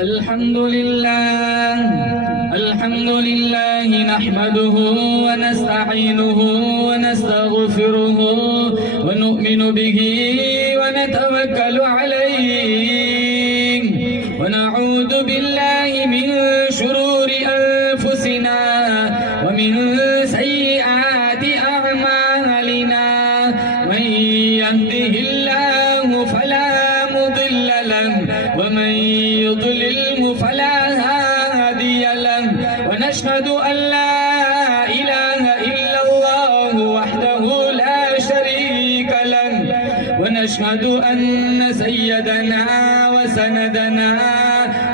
الحمد لله نحمده ونستعينه ونستغفره ونؤمن به ونتوكل عليه ونعوذ بالله من شرور أنفسنا ومن سيئات أعمالنا من يهده الله فلا مضل له ومن يضلله فلا هادي له ونشهد أن لا إله إلا الله وحده لا شريك له ونشهد أن سيدنا وسندنا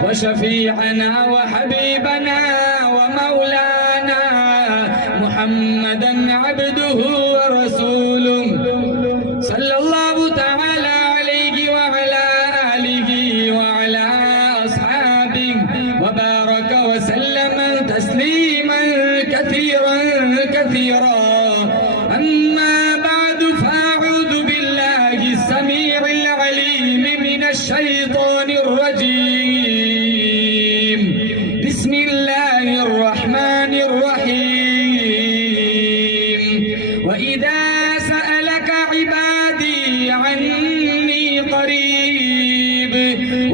وشفيعنا وحبيبنا ومولانا محمدا عبده ورسوله صلى الله تعالى عليه وعلى آله وعلى أصحابه وبارك وسلم تسليما كثيرا كثيرا أما بعد فأعوذ بالله السميع العليم من الشيطان الرجيم بسم الله الرحمن الرحيم وإذا سألك عبادي عني قريب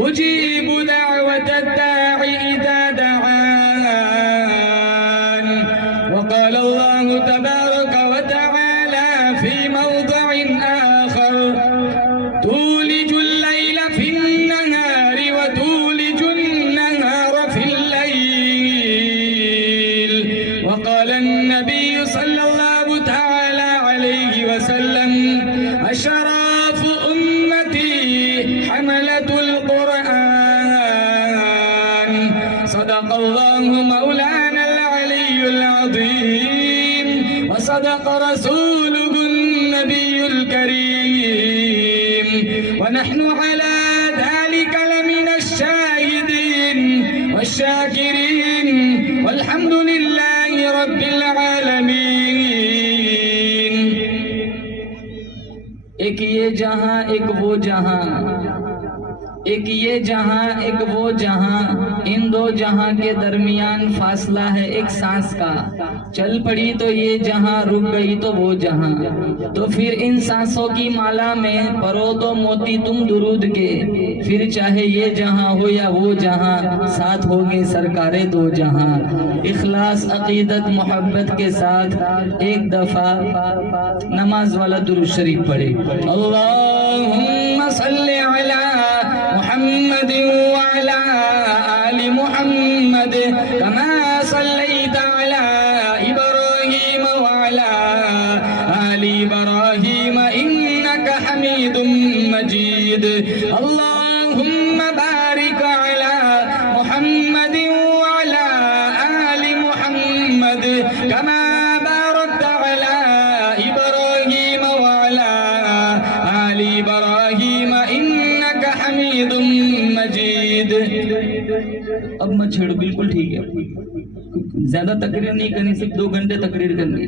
أجيب دعوة الداع إذا دعان وقال الله تبارك وتعالى في موضع آخر تولج الليل في النهار وتولج النهار في الليل وقال النبي صلى الله تعالى عليه وسلم أشراف أمتي حملة القرآن صدق الله مولانا العلي العظيم وصدق رسوله النبي الكريم ونحن على ذلك لمن الشاهدين والشاكرين والحمد لله رب العالمين. ایک یہ جہاں ایک وہ جہاں، ایک یہ جہاں ایک وہ جہاں، ان دو جہاں کے درمیان فاصلہ ہے ایک سانس کا. چل پڑی تو یہ جہاں، رک گئی تو وہ جہاں. تو پھر ان سانسوں کی مالا میں پرو تو موتی تم درود کے. پھر چاہے یہ جہاں ہو یا وہ جہاں، ساتھ ہوگے سرکار دو جہاں. اخلاص عقیدت محبت کے ساتھ ایک دفعہ نماز والا درود شریف پڑھے. اللہم صلی علی محمد وعلى آل محمد كما صليت على إبراهيم وعلى آل إبراهيم إنك حميد مجيد. اللهم بارك على محمد وعلى آل محمد كما باركت على إبراهيم وعلى آل إبراهيم إنك حميد مجيد. اب مت چھیڑو، بالکل ٹھیک ہے. زیادہ تقریر نہیں کرنی، صرف 2 گھنٹے تقریر کرنی.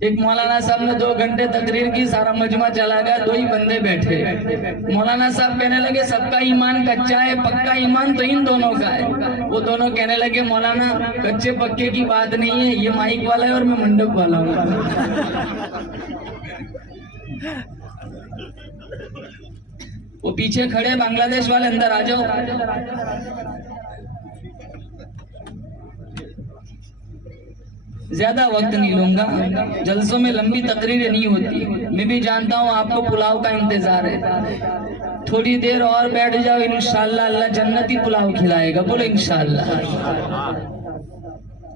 ایک مولانا صاحب نے 2 گھنٹے تقریر کی، سارا مجمع چلا گیا، 2 ہی بندے بیٹھے. مولانا صاحب کہنے لگے سب کا ایمان کچا ہے، پکا ایمان تو ان دونوں کا ہے. وہ دونوں کہنے لگے مولانا کچے پکے کی بات نہیں ہے، یہ مائک والا ہے اور میں منڈپ والا ہوں. وہ پیچھے کھڑے بنگلہ دیش والے اندر آ جاؤ. زیادہ وقت نہیں لوں گا، جلسوں میں لمبی تقریریں نہیں ہوتی. میں بھی جانتا ہوں آپ کو پلاؤ کا انتظار ہے. تھوڑی دیر اور بیٹھ جاؤ، انشاءاللہ اللہ جنتی پلاؤ کھلائے گا. بولو انشاءاللہ.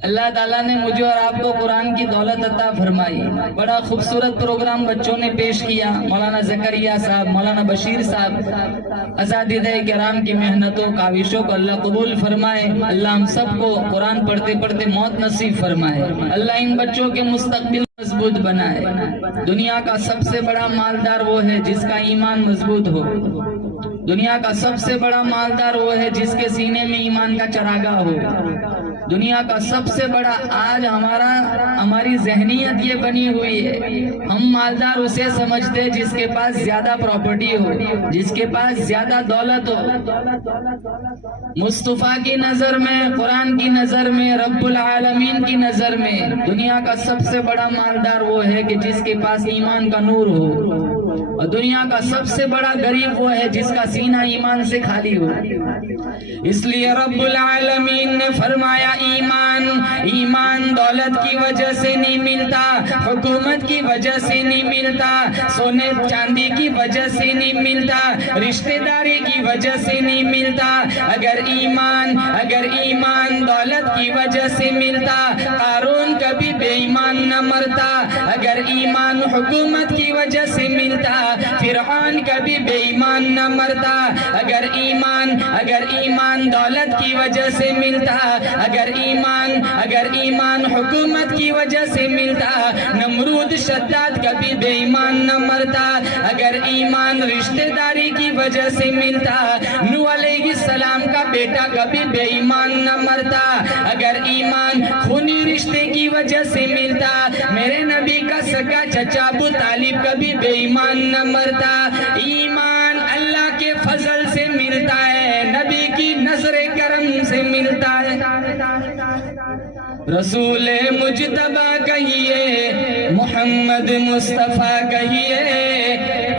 اللہ تعالیٰ نے مجھے اور آپ کو قرآن کی دولت عطا فرمائی. بڑا خوبصورت پروگرام بچوں نے پیش کیا. مولانا زکریا صاحب، مولانا بشیر صاحب، اساتذہ کرام کی محنتوں کاوشوں کو اللہ قبول فرمائے. اللہ ہم سب کو قرآن پڑھتے پڑھتے موت نصیب فرمائے. اللہ ان بچوں کے مستقبل مضبوط بنائے. دنیا کا سب سے بڑا مالدار وہ ہے جس کا ایمان مضبوط ہو. دنیا کا سب سے بڑا مالدار وہ ہے جس کے سینے میں ایمان کا چراغاہ ہو. دنیا کا سب سے بڑا آج ہماری ذہنیت یہ بنی ہوئی ہے، ہم مالدار اسے سمجھتے جس کے پاس زیادہ پراپرٹی ہو، جس کے پاس زیادہ دولت ہو۔ مصطفیٰ کی نظر میں، قرآن کی نظر میں، رب العالمین کی نظر میں دنیا کا سب سے بڑا مالدار وہ ہے کہ جس کے پاس ایمان کا نور ہو، اور دنیا کا سب سے بڑا غریب وہ ہے جس کا سینہ ایمان سے خالی ہو۔ اس لیے رب العالمین نے فرمایا ایمان دولت کی وجہ سے نہیں ملتا، حکومت کی وجہ سے نہیں ملتا، سونے چاندی کی وجہ سے نہیں ملتا، رشتہ داری کی وجہ سے نہیں ملتا۔ اگر ایمان دولت کی وجہ سے ملتا، قارون کبھی بے ایمان نہ مرتا۔ اگر ایمان حکومت کی وجہ سے ملتا، فرعون کبھی بے ایمان نہ مرتا۔ اگر ایمان دولت کی وجہ سے ملتا، اگر ایمان حکومت کی وجہ سے ملتا، نمرود شداد کبھی بے ایمان نہ مرتا۔ اگر ایمان رشتہ داری کی وجہ سے ملتا، نوح علیہ السلام کا بیٹا کبھی بے ایمان نہ مرتا۔ اگر ایمان خونی رشتے کی وجہ سے ملتا، میرے نبی کا سگا چچا ابو طالب کبھی بے ایمان نہ مرتا۔ ایمان اللہ کے فضل سے ملتا ہے، نبی کی نظر کرم سے ملتا ہے۔ رسول مجتبیٰ کہیے، محمد مصطفیٰ کہیے،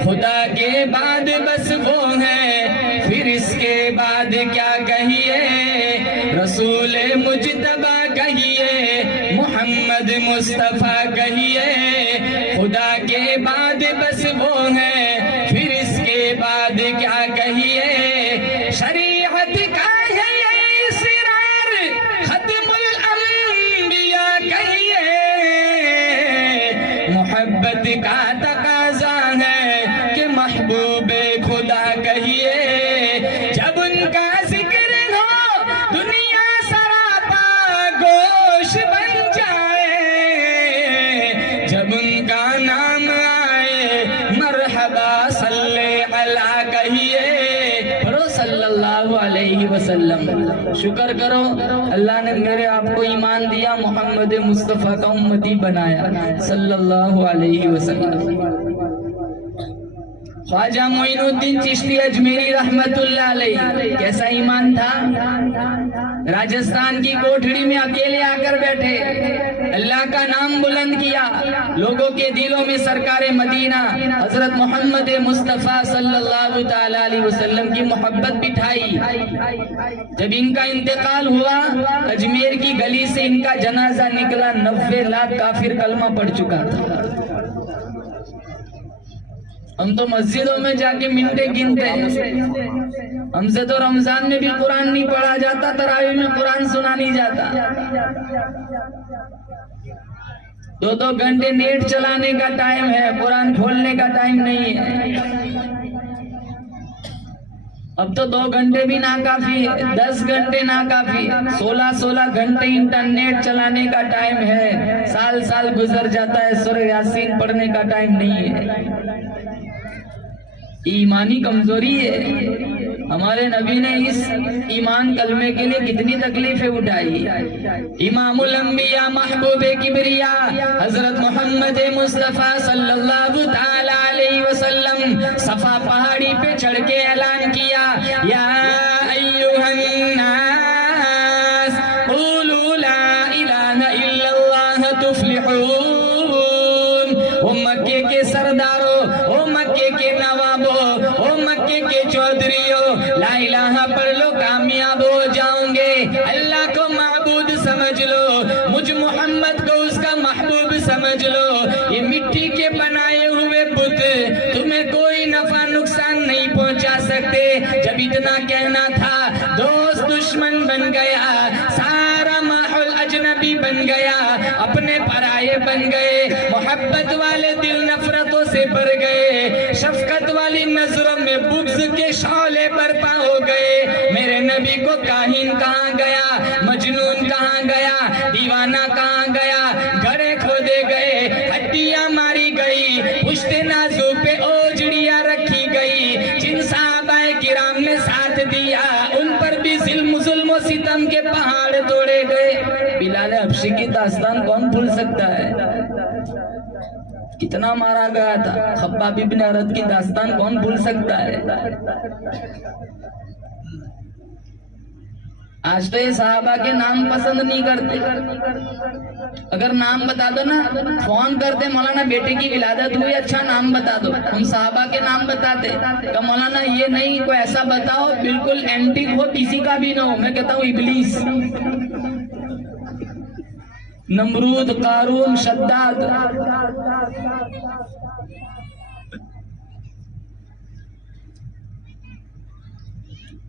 خدا کے بعد بس وہ ہے، پھر اس کے بعد کیا کہیے۔ رسول مجتبیٰ کہیے، محمد مصطفیٰ کہیے، خدا کے بعد بس وہ ہے، پھر اس کے بعد کیا کہیے۔ شریعت کا ہے یہ اسرار، ختم الانبیاء کہیے، محبت کا تقاضا ہے کہ محبوب خدا کہیے۔ جب ان کا ذکر ہو دنیا سراپا گوش بن جائے، جب ان کا نام آئے مرحبا صلی علی کہیے۔ پڑھو صلی اللہ علیہ وسلم۔ شکر کرو اللہ نے میرے آپ کو ایمان دیا، محمد مصطفیٰ کا امتی بنایا صلی اللہ علیہ وسلم۔ خواجہ معین الدین چشتی اجمیری رحمت اللہ علیہ کیسا ایمان تھا، راجستھان کی کوٹھڑی میں اکیلے آ کر بیٹھے، اللہ کا نام بلند کیا، لوگوں کے دلوں میں سرکار مدینہ حضرت محمد مصطفیٰ صلی اللہ تعالی علیہ وسلم کی محبت بٹھائی۔ جب ان کا انتقال ہوا، اجمیر کی گلی سے ان کا جنازہ نکلا، 90 لاکھ کافر کلمہ پڑھ چکا تھا۔ ہم تو مسجدوں میں جا کے منٹیں گنتے ہیں، ہم سے تو رمضان میں بھی قرآن نہیں پڑھا جاتا، تراویح میں قرآن سنا نہیں جاتا۔ 2 گھنٹے نیٹ چلانے کا ٹائم ہے، قرآن کھولنے کا ٹائم نہیں ہے۔ اب تو 2 گھنٹے بھی ناکافی ہے، 10 گھنٹے ناکافی، 16 گھنٹے انٹرنیٹ چلانے کا ٹائم ہے۔ سال گزر جاتا ہے، سورہ یاسین پڑھنے کا ٹائم نہیں ہے۔ ایمانی کمزوری ہے۔ ہمارے نبی نے اس ایمان کلمے کے لیے کتنی تکلیفیں اٹھائی۔ امام الانبیاء محبوب کبریاء حضرت محمد مصطفیٰ صلی اللہ تعالی علیہ وسلم صفا پہاڑی پہ چڑھ کے اعلان کیا، یا ایھا الناس قولوا لا الہ الا اللہ تفلحون۔ او مکے کے سرداروں، او مکے کے نوابوں، او مکے کے چودھریوں، لا الہ پڑھ لو کامیاب ہو جاؤں گے۔ اللہ کو معبود سمجھ لو، مجھ محمد کو اس کا محبوب سمجھ لو۔ یہ مٹی کے بنائے ہوئے بت تمہیں کوئی نفع نقصان نہیں پہنچا سکتے۔ جب اتنا کہنا تھا، دوست دشمن بن گیا، سارا ماحول اجنبی بن گیا، اپنے پرائے بن گئے، محبت والے دل نفرتوں سے بھر گئے، شفقت والی نظروں میں بغض کے شعلے برپا ہو گئے۔ میرے نبی کو کاہن کہاں گیا، مجنون کہاں گیا، دیوانہ کہاں گیا، گڑھے کھودے گئے، ہڈیاں ماری گئی، پشت نازو پہ اوجڑیاں رکھی گئی۔ جن صحابہ کرام نے ساتھ دیا، ان پر بھی ظلم و ستم کے پہاڑ توڑے گئے۔ بلال حبشی کی داستان کون بھول سکتا ہے؟ کتنا مارا گیا تھا، خباب ابن ارد کی داستان کون بھول سکتا ہے؟ آج تو یہ صحابہ کے نام پسند نہیں کرتے، اگر نام بتا دو نا فون کرتے، مولانا بیٹے کی ولادت ہوئی، اچھا نام بتا دو، ہم صحابہ کے نام بتاتے کہ مولانا یہ نہیں، کوئی ایسا بتاؤ بالکل اینٹک ہو، کسی کا بھی نہ ہو۔ میں کہتا ہوں ابلیس، نمرود، قارون، شداد۔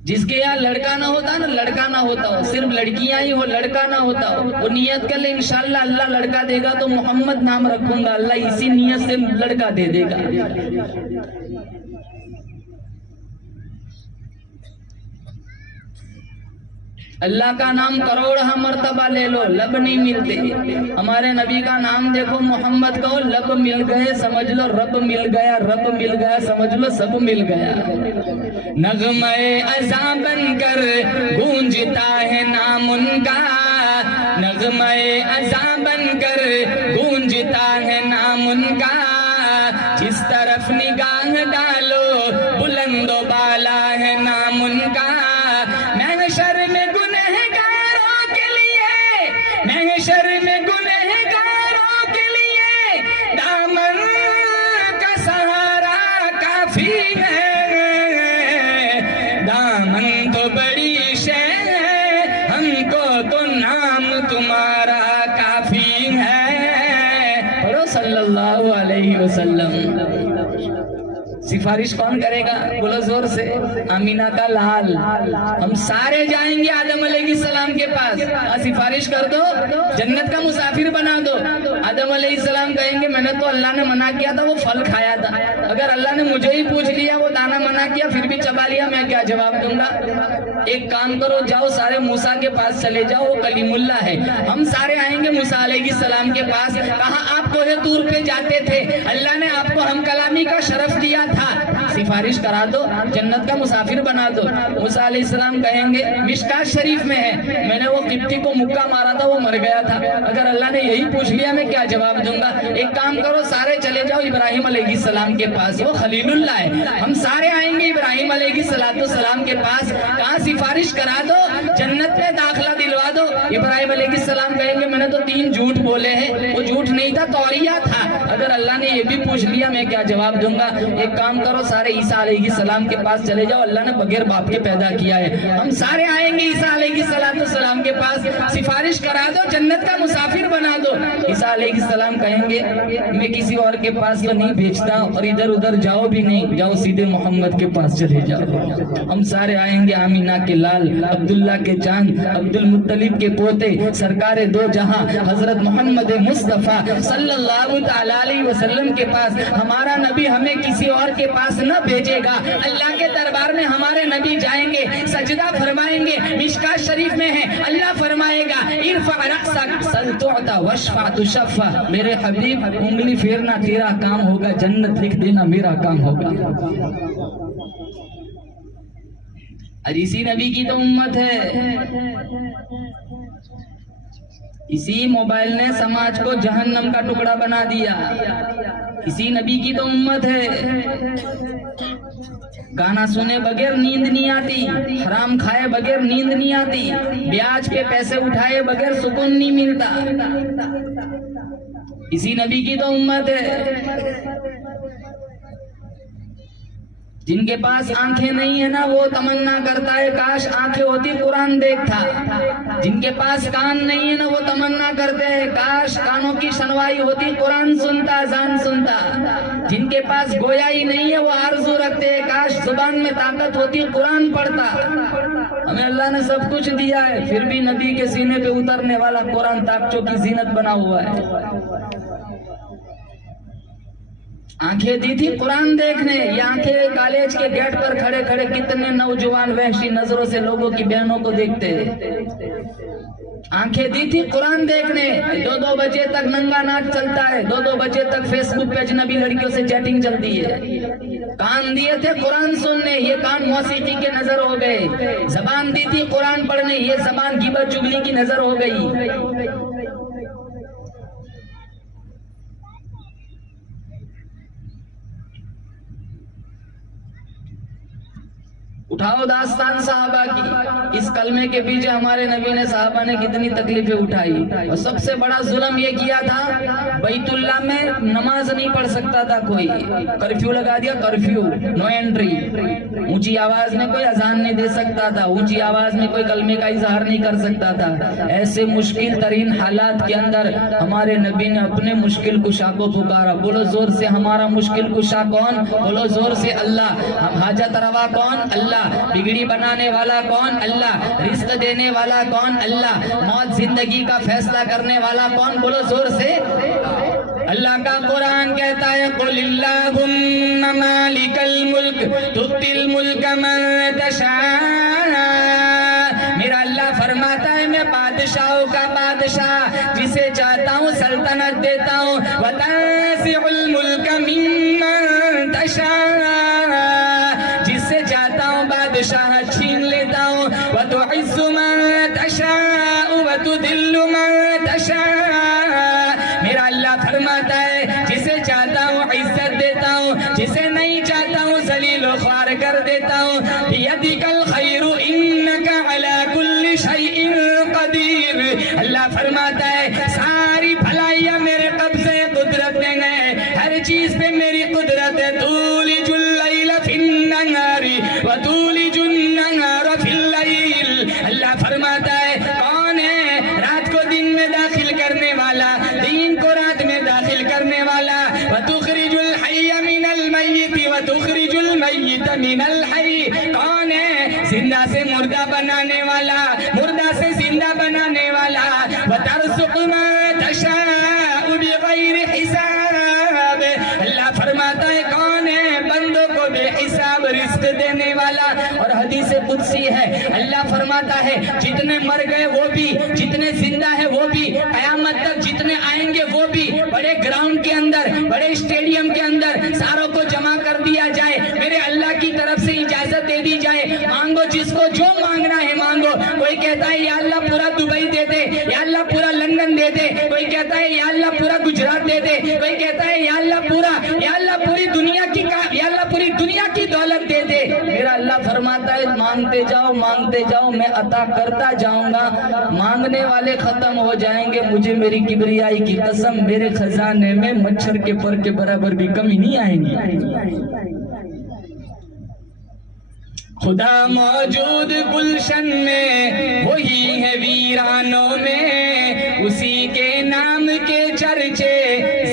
جس کے یہاں لڑکا نہ ہوتا نا، لڑکا نہ ہوتا ہو، صرف لڑکیاں ہی ہو، لڑکا نہ ہوتا ہو، وہ نیت کر لے انشاءاللہ اللہ لڑکا دے گا تو محمد نام رکھوں گا، اللہ اسی نیت سے لڑکا دے دے گا۔ اللہ کا نام کروڑہ مرتبہ لے لو، لب نہیں ملتے۔ ہمارے نبی کا نام دیکھو، محمد کہو، لب مل گئے سمجھ لو رب مل گیا، رب مل گیا سمجھ لو سب مل گیا۔ نغمہ ازاں بن کر گونجتا ہے نام ان کا، نغمہ ازاں بن کر گونجتا ہے نام ان کا، جس طرف نگاہ ڈالو بلند و بالا ہے نام ان کا۔ محشر میں گنہگاروں کے لیے، محشر میں گنہگاروں کے لیے دامن کا سہارا کافی ہے، دامن تو بڑی شے ہے، ہم کو تو نام تمہارا کافی ہے۔ پڑھو صلی اللہ علیہ وسلم۔ سفارش کون کرے گا؟ بولو زور سے، آمینہ کا لال۔ ہم سارے جائیں گے آدم علیہ السلام کے پاس، سفارش کر دو، جنت کا مسافر بنا دو۔ آدم علیہ السلام کہیں گے میں نے تو اللہ نے منع کیا تھا وہ پھل کھایا تھا، اگر اللہ نے مجھے ہی پوچھ لیا وہ دانا منع کیا پھر بھی چبا لیا، میں کیا جواب دوں گا؟ ایک کام کرو، جاؤ سارے موسیٰ کے پاس چلے جاؤ، وہ کلیم اللہ ہے۔ ہم سارے آئیں گے موسیٰ علیہ السلام کے پاس، کہا آپ کوہ طور پہ جاتے تھے، اللہ نے آپ کو ہم کلامی کا شرف دیا تھا، سفارش کرا دو، جنت کا مسافر بنا دو۔ موسیٰ علیہ السلام کہیں گے مشکات شریف میں ہے میں نے وہ قبطی کو مکہ مارا تھا وہ مر گیا تھا، اگر اللہ نے یہی پوچھ لیا میں کیا جواب دوں گا؟ ایک کام کرو، سارے چلے جاؤ ابراہیم علیہ السلام کے پاس، وہ خلیل اللہ ہے، ہم سارے آئیں گے ابراہیم علیہ السلام کے پاس، کہاں سفارش کرا دو، جنت میں داخلہ دلوا دو۔ ابراہیم علیہ السلام کہیں گے میں نے تو 3 جھوٹ بولے ہیں، وہ جھوٹ نہیں تھا توریہ تھا، اگر اللہ نے یہ بھی پوچھ لیا میں کیا جواب دوں گا؟ ایک کام کرو، سارے عیسیٰ علیہ السلام کے پاس چلے جاؤ، اللہ نے بغیر باپ کے پیدا کیا ہے، ہم سارے آئیں گے عیسیٰ علیہ السلام کے پاس، سفارش کرا دو، جنت کا مسافر بنا دو۔ عیسیٰ علیہ السلام کہیں گے میں کسی اور کے پاس تو نہیں بھیجتا اور ادھر ادھر جاؤ بھی نہیں، جاؤ سیدھے محمد کے پاس چلے جاؤ۔ ہم سارے آئیں گے آمینہ کے لال، عبداللہ کے چاند، عبد المطلب کے پوتے، سرکار دو جہاں حضرت محمد مصطفیٰ صلی اللہ تعالی علیہ وسلم کے پاس۔ ہمارا نبی ہمیں کسی اور کے پاس نہ بھیجے گا، اللہ کے دربار میں ہمارے نبی جائیں گے، سجدہ فرمائیں گے، مشکات شریف میں ہے اللہ فرمائے گا ارفع رأسک سل تعطى واشفع تشفع، میرے حبیب انگلی پھیرنا تیرا کام ہوگا، جنت لکھ دینا میرا کام ہوگا۔ اور اسی نبی کی تو امت ہے، اسی موبائل نے سماج کو جہنم کا ٹکڑا بنا دیا، اسی نبی کی تو امت ہے۔ گانا سنے بغیر نیند نہیں آتی، حرام کھائے بغیر نیند نہیں آتی، بیاج پہ پیسے اٹھائے بغیر سکون نہیں ملتا، اسی نبی کی تو امت ہے۔ جن کے پاس آنکھیں نہیں ہیں نا وہ تمنا کرتا ہے کاش آنکھیں ہوتی قرآن دیکھتا، جن کے پاس کان نہیں ہے نا وہ تمنا کرتے ہیں کاش کانوں کی سنوائی ہوتی قرآن سنتا اذان سنتا، جن کے پاس گویائی نہیں ہے وہ آرزو رکھتے ہیں کاش زبان میں طاقت ہوتی قرآن پڑھتا۔ ہمیں اللہ نے سب کچھ دیا ہے پھر بھی نبی کے سینے پہ اترنے والا قرآن طاقتوں کی زینت بنا ہوا ہے۔ آنکھیں دی تھی قرآن دیکھنے. یہ آنکھیں کالج کے گیٹ پر کھڑے کھڑے کتنے نوجوان وحشی نظروں سے لوگوں کی بہنوں کو دیکھتے ہیں. آنکھیں دی تھی قرآن دیکھنے. 2 بجے تک ننگا ناچ چلتا ہے, 2 بجے تک فیس بک پہ اجنبی لڑکیوں سے چیٹنگ چلتی ہے. کان دیے تھے قرآن سننے, یہ کان موسیقی کے نظر ہو گئے. زبان دی تھی قرآن پڑھنے, یہ زبان غیبت چغلی کی نظر ہو گئی. اٹھاؤ داستان صحابہ کی. اس کلمے کے پیچھے ہمارے نبی نے صحابہ نے کتنی تکلیفیں اٹھائی, اور سب سے بڑا ظلم یہ کیا تھا, بیت اللہ میں نماز نہیں پڑھ سکتا تھا کوئی. کرفیو لگا دیا, کرفیو, نو انٹری. اونچی آواز میں کوئی اذان نہیں دے سکتا تھا, اونچی آواز میں کوئی کلمے کا اظہار نہیں کر سکتا تھا. ایسے مشکل ترین حالات کے اندر ہمارے نبی نے اپنے مشکل کشا کو پکارا. بولو زور سے, ہمارا مشکل کشا کون؟ بولو زور سے, اللہ. ہم حاجت روا کون؟ اللہ. بگڑی بنانے والا کون؟ اللہ. رزق دینے والا کون؟ اللہ. موت زندگی کا فیصلہ کرنے والا کون؟ بولو زور سے. اللہ کا قرآن کہتا ہے قل اللہم مالک الملک تؤتی الملک من تشاء. میرا اللہ فرماتا ہے میں بادشاہوں کا بادشاہ, جسے چاہتا ہوں سلطنت دیتا ہوں. وتنزع الملک ممن تشاء, بادشاہ چھین لیتا ہوں. وتعز من تشاء وتذل من تشاء. میرا اللہ فرماتا ہے جسے چاہتا ہوں عزت دیتا ہوں, جسے نہیں چاہتا ہوں ذلیل و خوار کر دیتا ہوں. بیدک الخیر انک علی کل شیء قدیر. اللہ فرماتا ہے ساری بھلائیاں میرے قبضے قدرت میں ہیں, ہر چیز پہ میری قدرت ہے. تولج اللیل فی النہار وتولج النہار فی اللیل. اللہ فرماتا ہے کون ہے رات کو دن میں داخل کرنے والا, دین کو رات میں داخل کرنے والا. وتخرج الحی من المیت وتخرج المیت من الحی. کون ہے زندہ سے مردہ بنانے والا, مردہ سے زندہ بنانے والا. وترزق من تشاء بغیر حساب. اللہ فرماتا ہے کون ہے بندوں کو بے حساب رزق دینے والا. اور حدیث قدسی ہے, اللہ فرماتا ہے جتنے مر گئے وہ بھی, جتنے زندہ ہے وہ بھی, قیامت تک جتنے آئیں گے وہ بھی, بڑے گراؤنڈ کے اندر, بڑے اسٹیڈیم کے اندر ساروں کو جمع کر دیا جائے. میرے اللہ کی طرف سے اجازت دے دی جائے, مانگو جس کو جو مانگنا ہے مانگو. کوئی کہتا ہے یا اللہ پورا دبئی دے دے, یا اللہ پورا لندن دے دے. کوئی کہتا ہے یا اللہ پورا گجرات دے دے. کوئی کہتا ہے یا اللہ پورا, یا اللہ پوری دنیا کی, یا اللہ پوری دنیا کی دولت دے دے. میرا اللہ فرماتا ہے مانگتے جاؤ مانگتے جاؤ, میں عطا کرتا جاؤں گا. مانگنے والے ختم ہو جائیں گے, مجھے میری کبریائی کی قسم میرے خزانے میں مچھر کے پر کے برابر بھی کمی نہیں آئیں گی. خدا موجود گلشن میں وہی ہے ویرانوں میں, اسی کے نام کے چرچے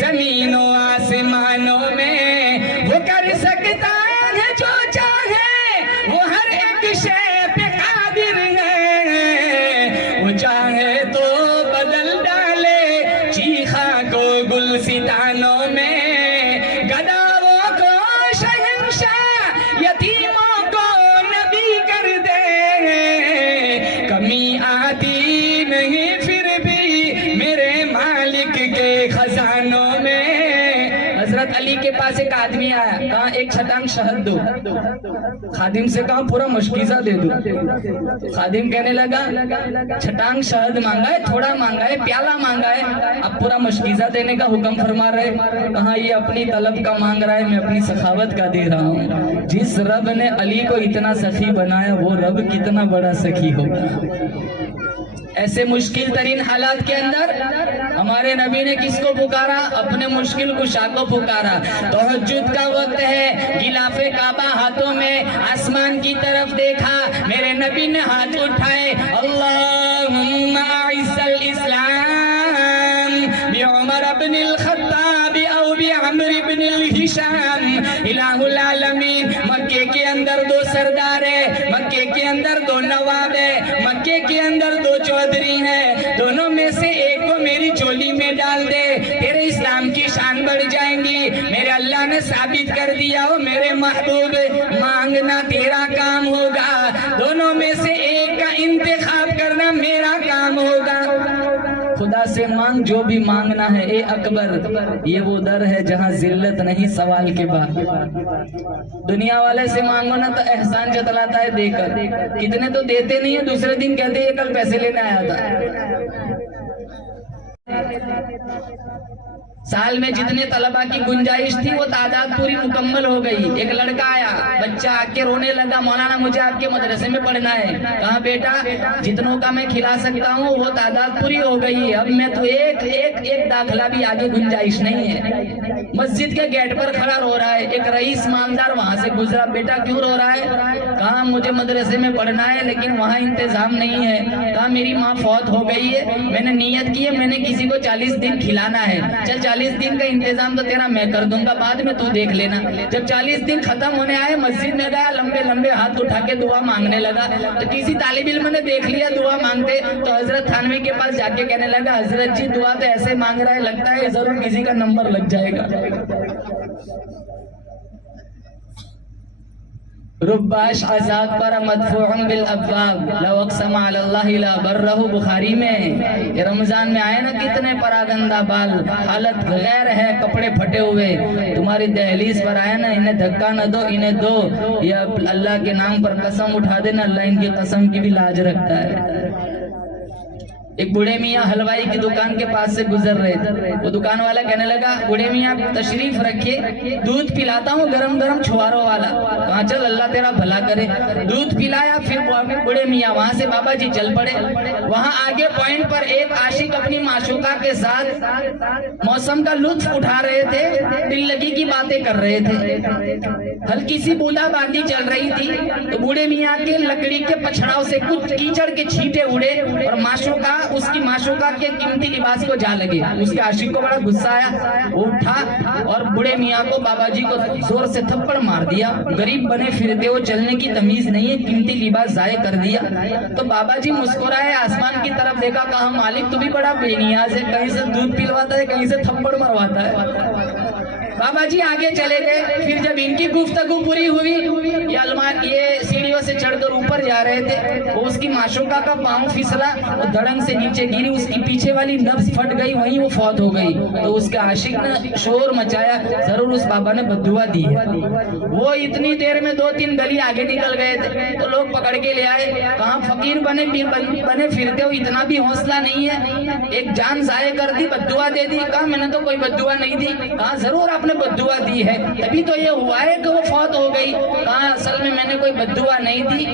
زمین و آسمانوں میں. وہ کر سکتا ہے جو چاہے, وہ ہر ایک شے پہ قادر ہے. وہ چاہے تو بدل ڈالے چیخا کو گلستانوں میں. گداؤں کو شہنشاہ, یتیموں کو نبی کر دے. کمی آتی نہیں پھر بھی میرے مالک کے خزانوں میں. حضرت علی کے پاس ایک آدمی آیا, کہا ایک چھٹانگ شہد دو. خادم سے کہا پورا مشکیزہ دے دو. خادم کہنے لگا چھٹانگ شہد مانگا ہے, تھوڑا مانگا ہے, پیالہ مانگا ہے, اب پورا مشکیزہ دینے کا حکم فرما رہے. کہا یہ اپنی طلب کا مانگ رہا ہے, میں اپنی سخاوت کا دے رہا ہوں. جس رب نے علی کو اتنا سخی بنایا وہ رب کتنا بڑا سخی ہوگا. ایسے مشکل ترین حالات کے اندر ہمارے نبی نے کس کو پکارا؟ اپنے مشکل کشا کو پکارا. تہجد کا وقت ہے, غلاف کعبہ ہاتھوں میں, آسمان کی طرف دیکھا, میرے نبی نے ہاتھ اٹھائے. اللہم اعز الاسلام بعمر بن الخطاب او بعمر بن الہشام الہ العالمین. مکے کے اندر 2 سردار ہیں, مکے کے اندر 2 نواب ہیں, مکے کے اندر 2 چودھری ہیں. دونوں میں سے ایک کو میری چولی میں ڈال دے, تیرے اسلام کی شان بڑھ جائیں گی. میرے اللہ نے محبوب مانگنا تیرا کام ہوگا، دونوں میں سے ایک کا انتخاب کرنا میرا کام ہوگا۔ خدا سے مانگ جو بھی مانگنا ہے اے اکبر، یہ وہ در ہے جہاں ذلت نہیں سوال کے بعد۔ دنیا والے سے مانگو نا تو احسان جتلاتا ہے دے کر، کتنے تو دیتے نہیں ہیں، دوسرے دن کہتے ہیں کل پیسے لینے آیا تھا۔ سال میں جتنے طلبہ کی گنجائش تھی وہ تعداد پوری مکمل ہو گئی۔ ایک لڑکا آیا، بچہ آ کے رونے لگا، مولانا مجھے آپ کے مدرسے میں پڑھنا ہے۔ کہا بیٹا جتنوں کا میں کھلا سکتا ہوں وہ تعداد پوری ہو گئی، اب میں تو ایک داخلہ بھی آگے گنجائش نہیں ہے۔ مسجد کے گیٹ پر کھڑا رو رہا ہے، ایک رئیس مالدار وہاں سے گزرا، بیٹا کیوں رو رہا ہے؟ کہا مجھے مدرسے میں پڑھنا ہے لیکن وہاں انتظام نہیں ہے۔ کہا میری ماں فوت ہو گئی ہے، میں نے نیت کی ہے میں نے کسی کو 40 دن کھلانا ہے، چل 40 دن کا انتظام تو تیرا میں کر دوں گا، بعد میں تو دیکھ لینا۔ جب 40 دن ختم ہونے آئے مسجد میں گیا، لمبے لمبے ہاتھ اٹھا کے دعا مانگنے لگا، تو کسی طالب علم نے دیکھ لیا دعا مانگتے، تو حضرت تھانوی کے پاس جا کے کہنے لگا حضرت جی دعا تو ایسے مانگ رہا ہے، لگتا ہے ضرور کسی کا نمبر لگ جائے گا۔ رباش عذاب پر مدفوع بالابواب لو اقسم علی اللہ لا برہ۔ بخاری میں یہ رمضان میں آئے نا کتنے پراگندہ بال، حالت غیر ہے، کپڑے پھٹے ہوئے، تمہاری دہلیز پر آئے نا انہیں دھکا نہ دو، انہیں دو، یا اللہ کے نام پر قسم اٹھا دینا، اللہ ان کی قسم کی بھی لاج رکھتا ہے۔ ایک بوڑھے میاں حلوائی کی دکان کے پاس سے گزر رہے تھے، وہ دکان والا کہنے لگا بوڑھے میاں تشریف رکھیے، دودھ پلاتا ہوں گرم گرم چھواروں والا۔ کہاں چل اللہ تیرا بھلا کرے، دودھ پلایا، پھر بوڑھے میاں وہاں سے بابا جی چل پڑے۔ وہاں آگے پوائنٹ پر ایک عاشق اپنی معشوقہ کے ساتھ موسم کا لطف اٹھا رہے تھے، دل لگی کی باتیں کر رہے تھے، ہلکی سی بوندہ باندی چل رہی تھی، تو بوڑھے میاں کے لکڑی کے پچھڑاؤ سے کچھ کیچڑ کے چھینٹے اڑے اور معشوقہ اس کی معشوقہ کے قیمتی لباس کو جا لگے۔ اس کے عاشق کو بڑا غصہ آیا، وہ اٹھا اور بڑے میاں کو بابا جی کو زور سے تھپڑ مار دیا، غریب بنے پھرتے ہو، چلنے کی تمیز نہیں ہے، قیمتی لباس ضائع کر دیا۔ تو بابا جی مسکرائے، آسمان کی طرف دیکھا، کہا مالک تو بھی بڑا بے نیاز ہے، کہیں سے دودھ پلواتا ہے کہیں سے تھپڑ مرواتا ہے۔ بابا جی آگے چلے گئے، پھر جب ان کی گفتگو پوری ہوئی، یہ سیڑھیوں سے چڑھ کر اوپر جا رہے تھے، وہ اس کی معشوقہ کا پاؤں پھسلا، وہ دھڑنگ سے نیچے گری، اس کی پیچھے والی نبض پھٹ گئی، وہیں وہ فوت ہو گئی۔ تو اس کے عاشق نے شور مچایا، ضرور اس بابا نے بددعا دی ہے۔ وہ اتنی دیر میں 2-3 گلی آگے نکل گئے تھے، تو لوگ پکڑ کے لے آئے، کہاں فقیر بنے پھرتے ہو، اتنا بھی حوصلہ نہیں ہے، ایک جان ضائع کر دی، بددعا دے دی۔ کہا میں نے تو کوئی بددعا نہیں دی۔ کہا ضرور آپ نے بددعا دی ہے، تبھی تو یہ ہوا ہے کہ وہ فوت ہو گئی۔ کہا اصل میں نے کوئی بددعا نہیں دی،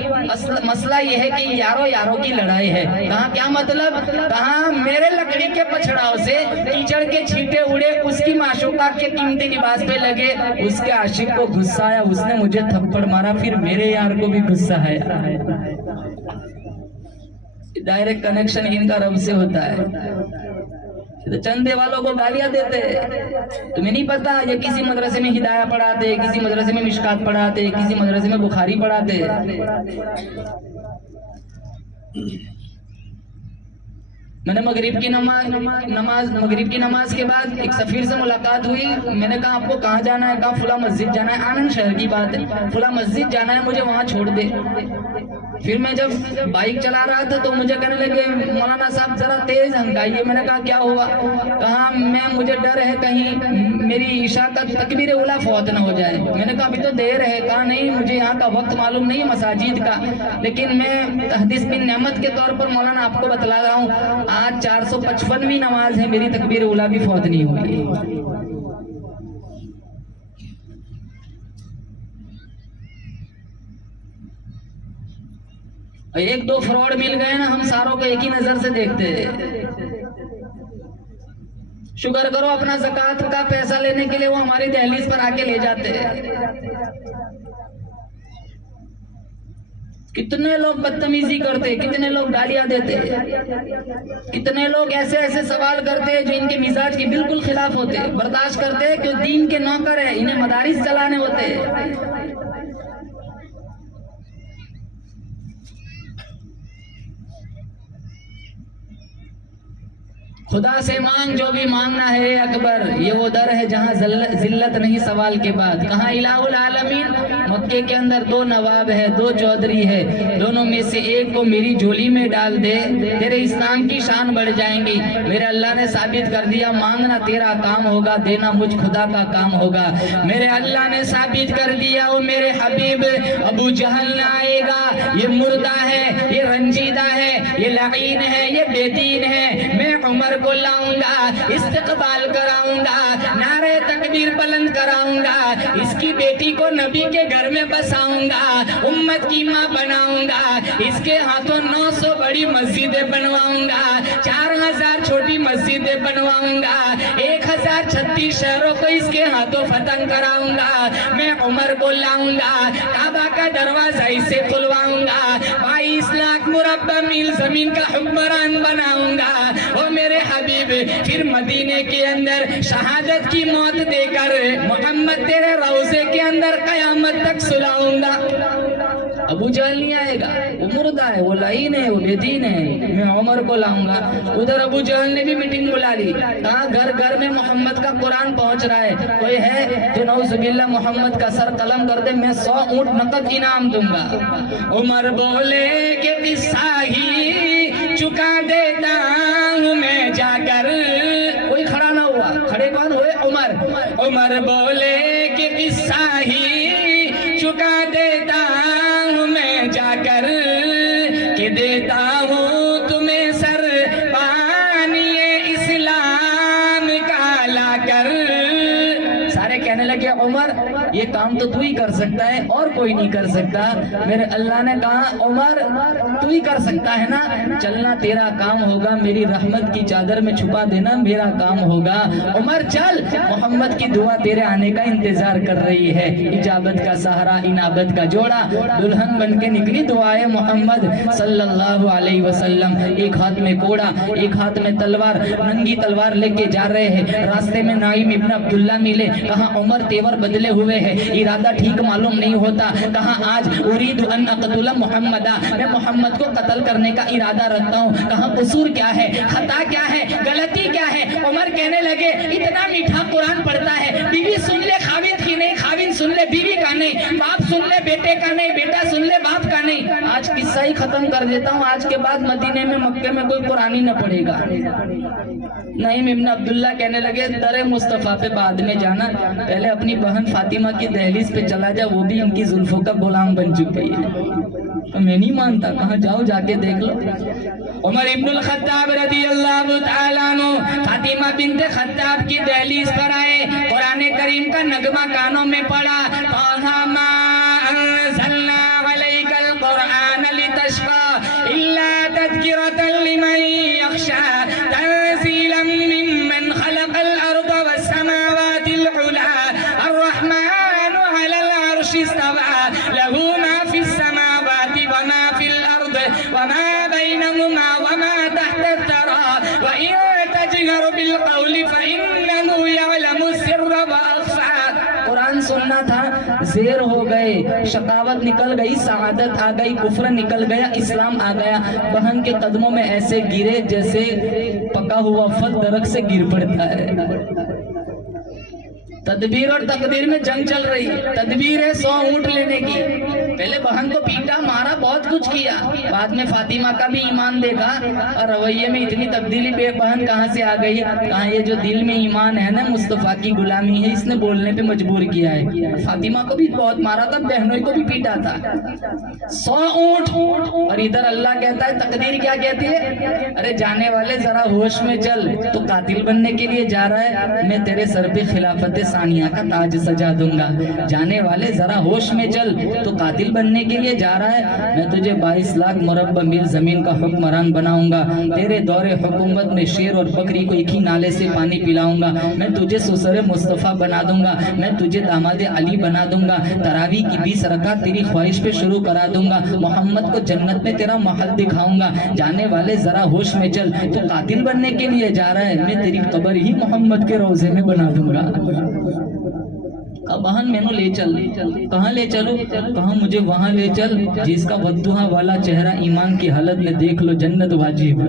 مسئلہ یہ ہے کہ یاروں کی لڑائی ہے۔ کہا کیا مطلب؟ کہا میرے لکڑی کے پچھڑاؤ سے کیچڑ کے چھینٹے اڑے، اس کی معشوقہ کے قیمتی لباس پہ لگے، اس کے عاشق کو غصہ آیا، اس نے مجھے تھپڑ مارا، پھر میرے یار کو بھی غصہ آیا۔ ڈائریکٹ کنیکشن ان کا رب سے ہوتا ہے۔ چندے والوں کو گالیاں دیتے، تمہیں نہیں پتا یہ کسی مدرسے میں ہدایہ پڑھاتے، کسی مدرسے میں مشکات پڑھاتے، کسی مدرسے میں بخاری پڑھاتے۔ میں نے مغرب کی نماز کے بعد ایک سفیر سے ملاقات ہوئی، میں نے کہا آپ کو کہاں جانا ہے؟ کہا فلاں مسجد جانا ہے، آنند شہر کی بات ہے، فلاں مسجد جانا ہے، مجھے وہاں چھوڑ دے۔ پھر میں جب بائک چلا رہا تھا تو مجھے کہنے لگے مولانا صاحب ذرا تیز ہنکائیے۔ میں نے کہا کیا ہوا؟ کہا مجھے ڈر ہے کہیں میری عشاء کا تکبیر اولیٰ فوت نہ ہو جائے۔ میں نے کہا ابھی تو دیر ہے۔ کہا نہیں مجھے یہاں کا وقت معلوم نہیں مساجد کا، لیکن میں تحدیث بن نعمت کے طور پر مولانا آپ کو بتلا رہا ہوں، آج 455ویں نماز ہے، میری تکبیر اولیٰ بھی فوت نہیں ہوئی۔ ایک دو فراڈ مل گئے نا، ہم ساروں کو ایک ہی نظر سے دیکھتے ہیں۔ شکر کرو اپنا زکوٰۃ کا پیسہ لینے کے لیے وہ ہماری دہلیز پر آ کے لے جاتے ہیں۔ کتنے لوگ بدتمیزی کرتے، کتنے لوگ گالیاں دیتے، کتنے لوگ ایسے ایسے سوال کرتے جو ان کے مزاج کے بالکل خلاف ہوتے، برداشت کرتے کہ دین کے نوکر ہیں، انہیں مدارس چلانے ہوتے۔ خدا سے مانگ جو بھی مانگنا ہے اکبر، یہ وہ در ہے جہاں ذلت نہیں سوال کے بعد۔ کہاں الہ العالمین؟ مکے کے اندر 2 نواب ہے، 2 چودھری ہے، دونوں میں سے ایک کو میری جھولی میں ڈال دے، تیرے اسلام کی شان بڑھ جائیں گی۔ میرے اللہ نے ثابت کر دیا مانگنا تیرا کام ہوگا، دینا مجھ خدا کا کام ہوگا۔ میرے اللہ نے ثابت کر دیا وہ میرے حبیب ابو جہل نہ آئے گا، یہ مردہ ہے، یہ رنجیدہ ہے، یہ لعین ہے، یہ بے دین ہے۔ میں عمر کو لاؤں گا، استقبال کراؤں گا، نعرہ تکبیر بلند کراؤں گا، اس کی بیٹی کو نبی کے گھر میں بساؤں گا، امت کی ماں بناؤں گا، اس کے ہاتھوں 900 بڑی مسجدیں بنواؤں گا، 4000 چھوٹی مسجدیں بنواؤں گا، 1036 شہروں کو اس کے ہاتھوں فتح کراؤں گا۔ میں عمر کو لاؤں گا، کعبہ کا دروازہ اسے کھلواؤں گا، 22 لاکھ مربع میل زمین کا حکمران بناؤں گا۔ او میرے حبیب پھر مدینے کے اندر شہادت کی موت دے کر محمد تیرے روضے کے اندر قیامت تک سلاؤں گا۔ ابو جہل نہیں آئے گا، وہ مردہ ہے، وہ لعین ہے، وہ بے دین ہے، میں عمر کو لاؤں گا۔ ادھر ابو جہل نے بھی میٹنگ بلا لی، کہاں گھر گھر میں محمد کا قرآن پہنچ رہا ہے، کوئی ہے جو نعوذ باللہ محمد کا سر قلم کر دے، میں 100 اونٹ نقد انعام دوں گا۔ عمر بولے کہ قصہ ہی چکا دیتا ہوں میں جا کر، کوئی کھڑا نہ ہوا، کھڑے کون ہوئے؟ عمر۔ عمر بولے کہ قصہ ہی چکا دیتا ہوں میں جا کر، کہ دیتا ہوں تمہیں سر پانی اسلام کا لا کر۔ سارے کہنے لگے عمر یہ کام تو ہی کر سکتا ہے اور کوئی نہیں کر سکتا۔ میرے اللہ نے کہا عمر تو ہی کر سکتا ہے نا، چلنا تیرا کام ہوگا، میری رحمت کی چادر میں چھپا دینا میرا کام ہوگا۔ عمر چل، محمد کی دعا تیرے آنے کا انتظار کر رہی ہے، اجابت کا سہارا انابت کا جوڑا، دلہن بن کے نکلی دعائے محمد صلی اللہ علیہ وسلم۔ ایک ہاتھ میں کوڑا، ایک ہاتھ میں تلوار، ننگی تلوار لے کے جا رہے ہیں۔ راستے میں نعیم ابن عبداللہ ملے، کہاں عمر تیور بدلے ہوئے ہیں، ارادہ ٹھیک معلوم نہیں ہوتا، کہاں آج ارید ان اقتل محمدہ، میں محمد کو قتل کرنے کا ارادہ رکھتا ہوں، کہاں قصور کیا ہے، خطا کیا ہے، غلطی کیا ہے؟ عمر کہنے لگے اتنا میٹھا قرآن پڑھتا ہے، بیوی سن لے خاوند کی نہیں، خاوند سن لے بیوی کا نہیں، باپ سن لے بیٹے کا نہیں، بیٹا سن لے باپ کا نہیں۔ آج قصہ ہی ختم کر دیتا ہوں، آج کے بعد مدینے میں مکے میں کوئی قرآن ہی نہ پڑھے گا۔ نعیم ابن عبداللہ کہنے لگے در مصطفیٰ پہ بعد میں جانا، پہلے اپنی بہن فاطمہ کی دہلیز پہ چلا جا، وہ بھی ان کی زلفوں کا غلام بن چکی ہے۔ میں نہیں مانتا، کہاں جاؤ جا کے دیکھ لو۔ عمر ابن الخطاب رضی اللہ تعالیٰ عنہ فاطمہ بنت خطاب کی دہلیز پر آئے، قرآن کریم کا نغمہ کانوں میں پڑا، طٰہٰ ما انزلنا علیک القرآن لتشقى الا تذکرۃ لمن یخشی تنزیلا ممن خلق الارض والسماوات العلی الرحمن علی العرش استوى له ما فی السماوات وما فی الارض وما بینهما وما تحت الثری وإن تجهر بالقول فإنه يعلم السر وأخفى۔ قرآن سننا تھا، زیر ہو گئے، شقاوت نکل گئی، سعادت آ گئی، کفر نکل گیا، اسلام آ گیا۔ بہن کے قدموں میں ایسے گرے جیسے پکا ہوا پھل درخت سے گر پڑتا ہے۔ تدبیر اور تقدیر میں جنگ چل رہی ہے، تدبیر ہے 100 اونٹ لینے کی، پہلے بہن کو پیٹا مارا، بہت کچھ کیا، بعد میں فاطمہ کا بھی ایمان دیکھا اور رویے میں اتنی تبدیلی، بے بہن کہاں سے آ گئی، کہاں یہ جو دل میں ایمان ہے نا مصطفیٰ کی غلامی ہے، اس نے بولنے پہ مجبور کیا ہے۔ فاطمہ کو بھی بہت مارا تھا، بہنوں کو بھی پیٹا تھا، 100 اونٹ۔ اور ادھر اللہ کہتا ہے تقدیر کیا کہتی ہے، ارے جانے والے ذرا ہوش میں چل، تو قاتل بننے کے لیے جا رہا ہے، میں تیرے سر پہ خلافت ثانیہ کا تاج سجا دوں گا۔ جانے والے ذرا ہوش میں چل، تو قاتل بننے کے لیے جا رہا ہے، میں تجھے 22 لاکھ مربع میل زمین کا حکمران بناؤں گا، تیرے دور حکومت میں شیر اور بکری کو ایک ہی نالے سے پانی پلاؤں گا، میں تجھے سسر مصطفیٰ بنا دوں گا، میں تجھے داماد علی بنا دوں گا، تراویح کی 20 رکعت تیری خواہش پہ شروع کرا دوں گا، محمد کو جنت میں تیرا محل دکھاؤں گا۔ جانے والے ذرا ہوش میں چل، تو قاتل بننے کے لیے جا رہا ہے، میں تیری قبر ہی محمد کے روضے میں بنا دوں گا۔ کہا بہن مینو لے چل. کہاں لے چلو؟ کہا مجھے وہاں لے چل جس کا ودوہا والا چہرہ ایمان کی حالت میں دیکھ لو جنت واجب.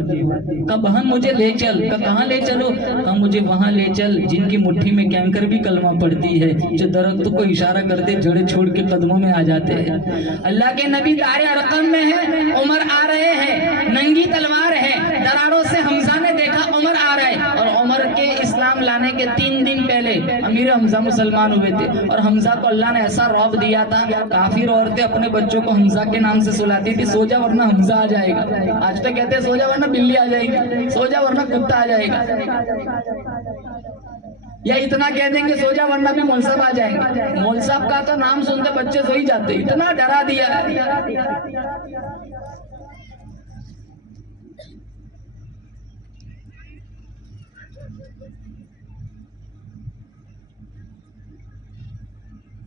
کہا بہن مجھے لے چل. کہاں لے چلو؟ کہا مجھے وہاں لے چل جن کی مٹھی میں کینکر بھی کلمہ پڑتی ہے, جو درخت کو اشارہ کرتے جڑے چھوڑ کے قدموں میں آ جاتے ہیں. اللہ کے نبی دار ارقم میں ہے, عمر آ رہے ہیں, ننگی تلوار ہے, دراڑوں سے حمزہ نے دیکھا عمر آ رہا ہے. اور عمر کے اسلام لانے کے 3 دن پہلے امیر حمزہ مسلمان ہوئے تھے, اور حمزہ کو اللہ نے ایسا رعب دیا تھا, کافر عورتیں اپنے بچوں کو حمزہ کے نام سے سلاتی تھی, سو جا ورنہ حمزہ آ جائے گا. آج تو کہتے ہیں سو جا ورنہ بلی آ جائے گی, سو جا ورنہ کتا آ جائے گا, یا اتنا کہہ دیں گے سو جا ورنہ بھی مول صاحب آ جائیں گے. مول صاحب کا تو نام سنتے بچے سو ہی جاتے, اتنا ڈرا دیا.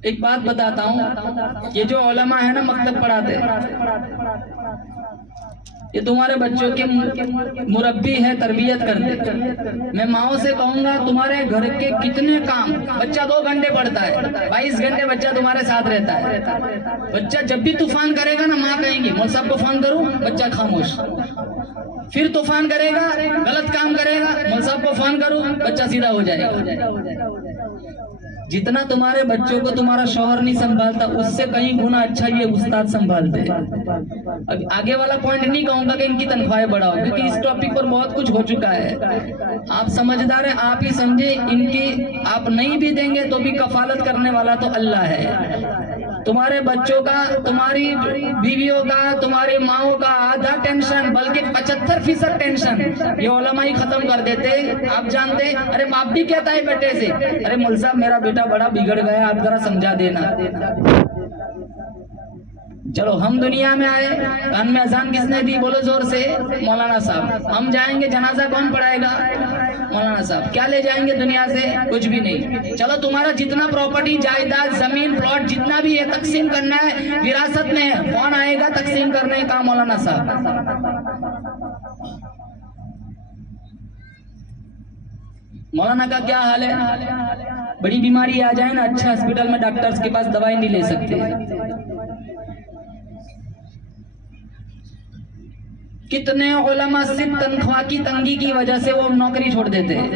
ایک بات بتاتا ہوں, یہ جو علماء ہیں نا مکتب پڑھاتے ہیں, یہ تمہارے بچوں کے مربی ہے, تربیت کرتے. میں ماؤں سے کہوں گا تمہارے گھر کے کتنے کام, بچہ 2 گھنٹے پڑھتا ہے, 22 گھنٹے بچہ تمہارے ساتھ رہتا ہے. بچہ جب بھی طوفان کرے گا نا ماں کہیں گی مول صاحب کو فون کروں, بچہ خاموش. پھر طوفان کرے گا, غلط کام کرے گا, مول صاحب کو فون کروں, بچہ سیدھا ہو جائے گا. جتنا تمہارے بچوں کو تمہارا شوہر نہیں سنبھالتا, اس سے کہیں گنا اچھا یہ استاد سنبھالتے ہیں. اب آگے والا پوائنٹ نہیں کہوں گا کہ ان کی تنخواہیں بڑھاؤ, کیونکہ اس ٹاپک پر بہت کچھ ہو چکا ہے. آپ سمجھدار ہیں, آپ ہی سمجھے. ان کی آپ نہیں بھی دیں گے تو بھی کفالت کرنے والا تو اللہ ہے. تمہارے بچوں کا, تمہاری بیویوں کا, تمہاری ماؤں کا آدھا ٹینشن بلکہ 75% ٹینشن یہ علماء ہی ختم کر دیتے. آپ جانتے, ارے باپ بھی کہتا ہے بیٹے سے, ارے مول صاحب میرا بیٹا بڑا بگڑ گیا, آپ ذرا سمجھا دینا. چلو ہم دنیا میں آئے, کان میں اذان کس نے دی؟ بولو زور سے, مولانا صاحب. ہم جائیں گے, جنازہ کون پڑھائے گا؟ مولانا صاحب. کیا لے جائیں گے دنیا سے؟ کچھ بھی نہیں. چلو تمہارا جتنا پراپرٹی, جائیداد, زمین, پلاٹ جتنا بھی ہے تقسیم کرنا ہے, وراثت میں ہے, کون آئے گا تقسیم کرنے کا؟ مولانا صاحب. مولانا کا کیا حال ہے؟ بڑی بیماری آ جائے نا, اچھا ہاسپٹل میں ڈاکٹرز کے پاس دوائی نہیں لے سکتے. کتنے علماء صرف تنخواہ کی تنگی کی وجہ سے وہ نوکری چھوڑ دیتے ہیں.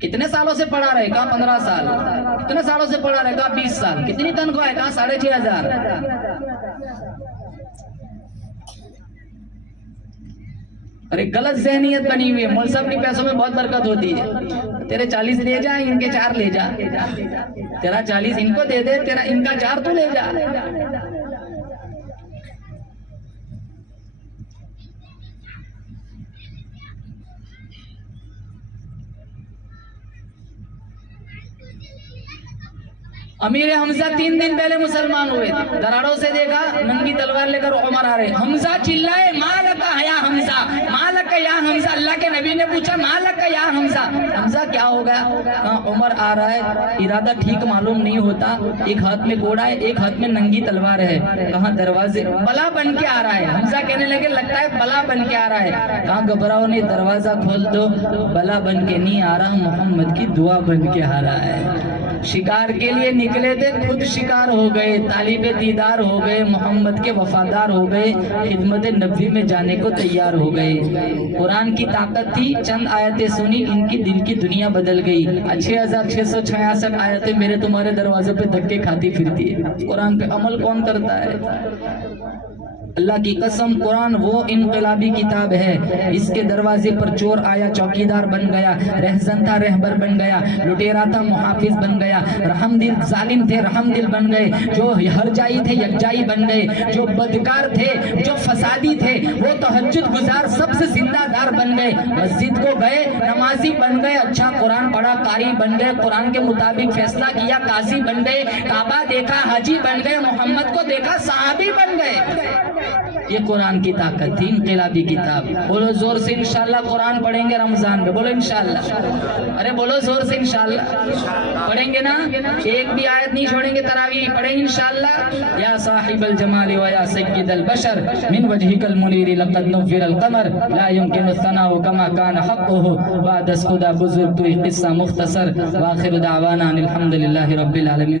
کتنے سالوں سے پڑھا رہے؟ کہا 15 سال. کتنے سالوں سے پڑھا رہے؟ کہا 20 سال. کتنی تنخواہ ہے؟ کہا 6,500. ارے غلط ذہنیت بنی ہوئی ہے. مول صاحب کے پیسوں میں بہت برکت ہوتی ہے. تیرے 40 لے جا, ان کے 4 لے جا. تیرا 40 ان کو دے دے, تیرا ان کا 4 تو لے جا. امیر حمزہ 3 دن پہلے مسلمان ہوئے تھے. دراڑوں سے دیکھا, ننگی تلوار لے کر عمر آ رہے. حمزہ چلائے, مالکا یا حمزہ, مالکا یا حمزہ. اللہ کے نبی نے پوچھا مالکا یا حمزہ, حمزہ کیا ہو گیا؟ عمر آ رہا ہے, ارادہ ٹھیک معلوم نہیں ہوتا. ایک ہاتھ میں گھوڑا ہے, ایک ہاتھ میں ننگی تلوار ہے. کہاں دروازے, بلا بن کے آ رہا ہے. حمزہ کہنے لگے لگتا ہے بلا بن کے آ رہا ہے. کہاں گھبراؤ نہیں, دروازہ کھول دو, بلا بن کے نہیں آ رہا, محمد کی دعا بن کے آ رہا ہے. شکار کے لیے نکلے تھے, خود شکار ہو گئے. طالب دیدار ہو گئے, محمد کے وفادار ہو گئے, خدمت نبی میں جانے کو تیار ہو گئے. قرآن کی طاقت تھی, چند آیتیں سنی, ان کی دل کی دنیا بدل گئی. 6,666 آیتیں میرے تمہارے دروازے پہ دھکے کھاتی پھرتی ہے. قرآن پہ عمل کون کرتا ہے؟ اللہ کی قسم, قرآن وہ انقلابی کتاب ہے. اس کے دروازے پر چور آیا چوکیدار بن گیا, رہزن تھا رہبر بن گیا, لٹیرا تھا محافظ بن گیا, رحم دل ظالم تھے رحم دل بن گئے, جو ہر جائی تھے یکجائی بن گئے, جو بدکار تھے, جو فسادی تھے, وہ تہجد گزار سب سے زندہ دار بن گئے. مسجد کو گئے, نمازی بن گئے, اچھا قرآن پڑھا قاری بن گئے, قرآن کے مطابق فیصلہ کیا قاضی بن گئے, کعبہ دیکھا حاجی بن گئے, محمد کو دیکھا صحابی بن گئے. یہ قرآن کی طاقت تھی, انقلابی کتاب. بولو زور سے انشاءاللہ قرآن پڑھیں گے رمضان میں, بولو انشاءاللہ. ارے بولو زور سے انشاءاللہ پڑھیں گے نا, ایک بھی آیت نہیں چھوڑیں گے. تراویح پڑھیں گے انشاءاللہ. یا صاحب الجمال و یا سید البشر من من وجهك المنير لقد نور القمر لا يمكن الثناء كما كان حقه بعد خدا بزرگ تو قصہ مختصر واخر دعوانا الحمد للہ رب العالمین.